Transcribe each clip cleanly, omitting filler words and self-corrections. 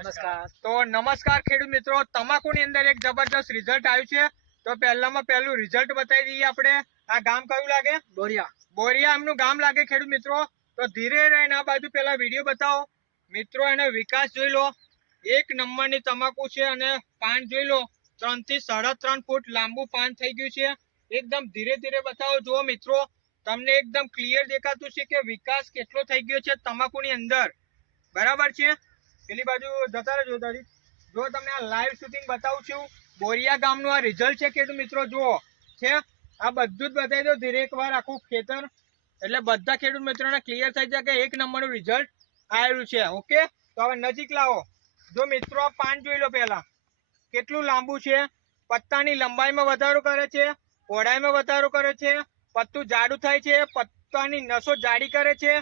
નમસ્કાર. તો નમસ્કાર ખેડૂત મિત્રો, તમાકુની અંદર એક જબરદસ્ત રિઝલ્ટ આવ્યું છે. તો પહેલામાં પહેલું રિઝલ્ટ બતાવી દઈએ આપણે. આ ગામ કયું લાગે? બોરિયા. બોરિયા એમનું ગામ લાગે ખેડૂત મિત્રો. તો ધીરે રહીને આ બાજુ પેલા વિડીયો બતાવો મિત્રો. એનો વિકાસ જોઈ લો. એક નંબરની તમાકુ છે અને પાન જોઈ લો. 3 થી 3.5 ફૂટ લાંબુ પાન થઈ ગયું છે. એકદમ ધીરે ધીરે બતાવો. જો મિત્રો તમને એકદમ ક્લિયર દેખાતું છે કે વિકાસ કેટલો થઈ ગયો છે તમાકુની અંદર. બરાબર છે. પેલી બાજુ જતા રહેજો તારી. જો તમને આ લાઈવ શૂટિંગ બતાવું છું. બોરિયા ગામનું આ રિઝલ્ટ છે ખેડૂત મિત્રો. જુઓ છે આ બધું જ બતાવી દો ધીરે એકવાર આખું ખેતર, એટલે બધા ખેડૂત મિત્રોને ક્લિયર થઈ જાય કે એક નંબરનું રિઝલ્ટ આવ્યું છે. ઓકે, તો હવે નજીક લાવો. જો મિત્રો આ પાન જોઈ લો પહેલા કેટલું લાંબુ છે. પત્તાની લંબાઈમાં વધારો કરે છે, પહોળાઈમાં વધારો કરે છે, પત્તું જાડું થાય છે, પત્તાની નસો જાડી કરે છે.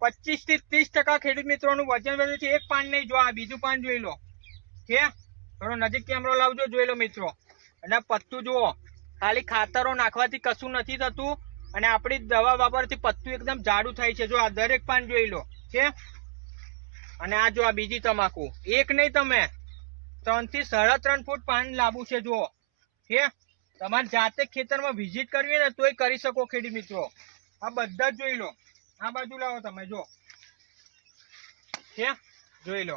25 થી 30% ખેડૂત મિત્રોનું વજન વધે છે. એક પાન નહીં, જો આ બીજું પાન જોઈ લો છે. થોડો નજીક કેમેરો લાવજો, જોઈ લો મિત્રો. અને પત્તું જુઓ, ખાલી ખાતરો નાખવાથી કશું નથી થતું અને આપણી દવા વાપરવાથી પત્તું એકદમ જાડું થાય છે. જો આ દરેક પાન જોઈ લો છે. અને આ જો આ બીજી તમાકુ, એક નહીં તમે 3 થી 3.5 ફૂટ પાન લાંબુ છે. જુઓ છે, તમારે જાતે ખેતરમાં વિઝિટ કરવી ને તોય કરી શકો ખેડૂત મિત્રો. આ બધા જ જોઈ લો. આ બાજુ લાવો તમે, જો છે જોઈ લો.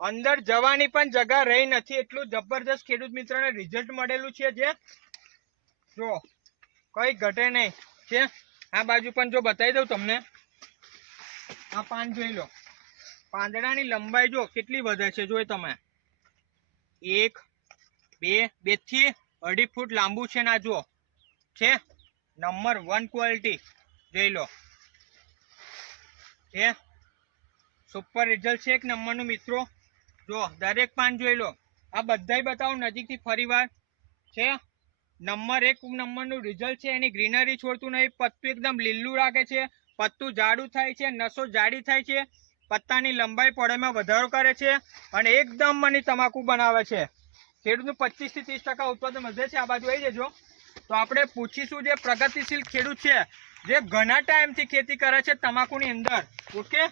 અંદર જવાની પણ જગા રહી નથી, એટલું જબરદસ્ત ખેડૂત મિત્રોને રિઝલ્ટ મળેલું છે. જે જો કઈ ઘટે નહીં છે. આ બાજુ પણ જો બતાવી દઉં તમને. આ પાન જોઈ લો. પાંદડાની લંબાઈ જો કેટલી વધે છે. જોઈ તમે 1, 2 થી 2.5 ફૂટ લાંબુ છે. ના જુઓ છે, નંબર 1 ક્વોલિટી જોઈ લો છે. સુપર રિઝલ્ટ છે એક નંબરનું મિત્રો. જો દરેક પાન જોઈ લો. આ બધાય બતાવો નજીકથી ફરીવાર છે. નંબર 1 નંબરનું રિઝલ્ટ છે. એની ગ્રીનરી છોડતું નહીં, પત્તું એકદમ લીલું રાખે છે, પત્તું જાડું થાય છે, નસો જાડી થાય છે, પત્તાની લંબાઈ પહોળાઈમાં વધારો કરે છે અને એકદમ મની તમાકુ બનાવે છે. ખેડૂતનું 25 થી 30% ઉત્પાદન વધે છે. આ બાજુ આવી જજો. તો આપણે પૂછીશું જે પ્રગતિશીલ ખેડૂત છે, જે ઘણા ટાઈમથી ખેતી કરે છે તમાકુની અંદર. ઓકે,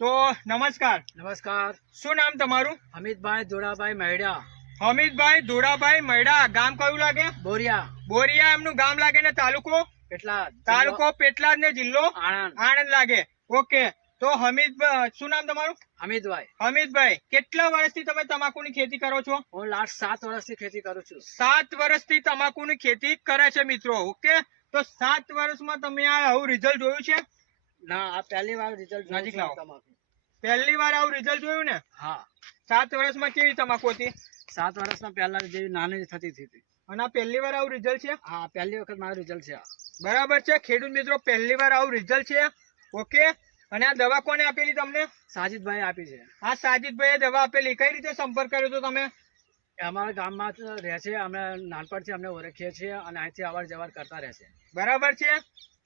તો નમસ્કાર. નમસ્કાર. શું નામ તમારું? અમિતભાઈ ધોળાભાઈ મહેડા. અમિતભાઈ ધોળાભાઈ મહેડા. ગામ કયું લાગે? બોરિયા. બોરિયા એમનું ગામ લાગે ને તાલુકો? પેટલાદ. તાલુકો પેટલાદ ને જિલ્લો આણંદ. આણંદ લાગે. ઓકે, તો હમીદભાઈ, શું નામ તમારું? અમિતભાઈ. અમિતભાઈ, કેટલા વર્ષથી તમે તમાકુની ખેતી કરો છો? હું લાસ્ટ 7 વર્ષથી ખેતી કરું છું. 7 વર્ષથી તમાકુની ખેતી કરે છે મિત્રો. ઓકે, તો 7 વર્ષમાં તમે આ આવું રિઝલ્ટ જોયું છે? ના, આ પહેલી વાર રિઝલ્ટ નજીક લાવો. તમાકુ. પહેલી વાર આવું રિઝલ્ટ જોયું ને? હા. 7 વર્ષમાં કેવી તમાકુ હતી? 7 વર્ષના પહેલા જેવી નાની થતી હતી. અને આ પહેલી વાર આવું રિઝલ્ટ છે? હા, પહેલી વખત મારું રિઝલ્ટ છે આ. બરાબર છે ખેડૂત મિત્રો, પહેલી વાર આવું રિઝલ્ટ છે. ઓકે, અને આ દવા કોને આપેલી તમને? સાજીદભાઈ આપી છે. આ સાજીદભાઈએ દવા આપેલી. કઈ રીતે સંપર્ક કર્યો હતો તમે? એ અમારા ગામમાં જ રહે છે, અમે નાનપણથી અમને ઓળખીએ છીએ અને અહીંથી અવર જવર કરતા રહે છે. બરાબર છે.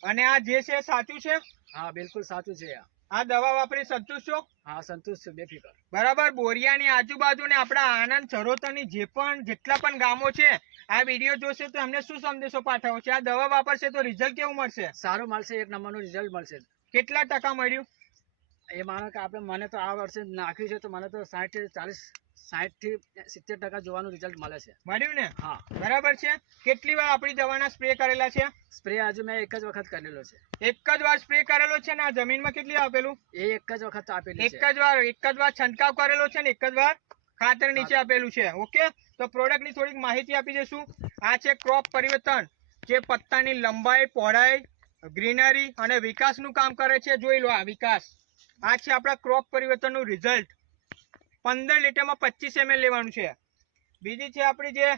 અને આ જે છે સાચું છે? હા, બિલકુલ સાચું છે. આ દવા વાપરી સંતુષ્ટ છો? હા, સંતુષ્ટ છું, બેફિકર. બરાબર. બોરિયાની આજુબાજુ ને આપણા આણંદ ચરોતરની જેટલા પણ ગામો છે, આ વિડીયો જોશે તો એમને શું સંદેશો પાઠવો છે? આ દવા વાપરશે તો રિઝલ્ટ કેવું મળશે? સારું મળશે, 1 નંબરનું રિઝલ્ટ મળશે. કેટલા ટકા મળ્યું? એ માનો કે આપણે મને તો આ વર્ષે નાખ્યું છે તો મને તો 60 થી 70% જોવાનું રિઝલ્ટ મળે છે. મળ્યું ને? હા. બરાબર છે. કેટલી વાર આપણી દવાના સ્પ્રે કરેલા છે? સ્પ્રે હજુ મેં એક જ વખત કરેલો છે. એક જ વાર સ્પ્રે કરેલો છે ને? આ જમીનમાં કેટલી આપેલું? એ એક જ વખત આપેલી એક છે. જ વાર છંટકાવ કરેલો છે ને એક જ વાર ખાતર નીચે આપેલું છે. ઓકે, તો પ્રોડક્ટ ની થોડીક માહિતી આપી દઈશું. આ છે ક્રોપ પરિવર્તન, જે પત્તાની લંબાઈ, પહોળાઈ, ગ્રીનરી અને વિકાસનું કામ કરે છે. જોઈ લો આ વિકાસ. આ છે આપણા ક્રોપ પરિવર્તનનું રિઝલ્ટ. 15 લીટરમાં 25 ml લેવાનું છે. બીજી છે આપણી જે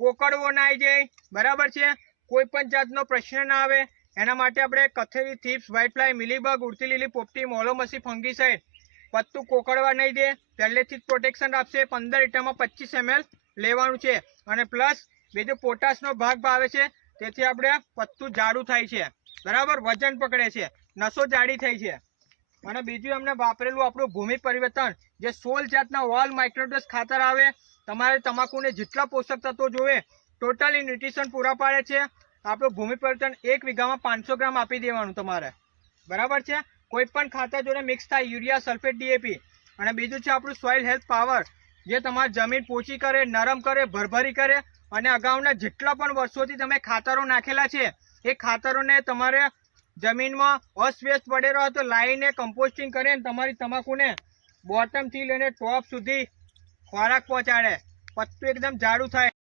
કોકડવો ના આવી જાય, બરાબર છે, કોઈ પણ જાતનો પ્રશ્ન ના આવે એના માટે આપણે કથેરી, થીપ્સ, વ્હાઇટ ફ્લાય, મિલીબગ, ઉડતી લીલી પોપટી, મોલોમસી, ફંગીસાઇડ, પત્તું કોકડવા નહીં દે, પહેલેથી જ પ્રોટેક્શન આપશે. 15 લીટરમાં 25 ml લેવાનું છે. અને પ્લસ બીજું પોટાશનો ભાગ આવે છે, તેથી આપણે પત્તું જાડું થાય છે, બરાબર, વજન પકડે છે, નસો જાડી થાય છે. અને બીજું એમને વાપરેલું આપણું ભૂમિ પરિવર્તન, જે 16 જાતના ઓલ માઇક્રોડોસ ખાતર આવે. તમારે તમાકુને જેટલા પોષક તત્વો જોવે ટોટલી ન્યુટ્રિશન પૂરા પાડે છે. આપણું ભૂમિ પરિવર્તન 1 વીઘામાં 500 ગ્રામ આપી દેવાનું તમારે, બરાબર છે. કોઈ પણ ખાતર જોડે મિક્સ થાય, યુરિયા, સલ્ફેટ, DAP. અને બીજું છે આપણું સોઇલ હેલ્થ પાવર, જે તમારી જમીન પોચી કરે, નરમ કરે, ભરભરી કરે અને અગાઉના જેટલા પણ વર્ષોથી તમે ખાતરો નાખેલા છે એ ખાતરોને તમારે જમીનમાં અસ્વેસ્ટ પડેલો હતો લાવીને કમ્પોસ્ટિંગ કરીને તમારી તમાકુને બોટમથી લઈને ટોપ સુધી ખોરાક પહોંચાડે, પત્તું એકદમ જાડું થાય.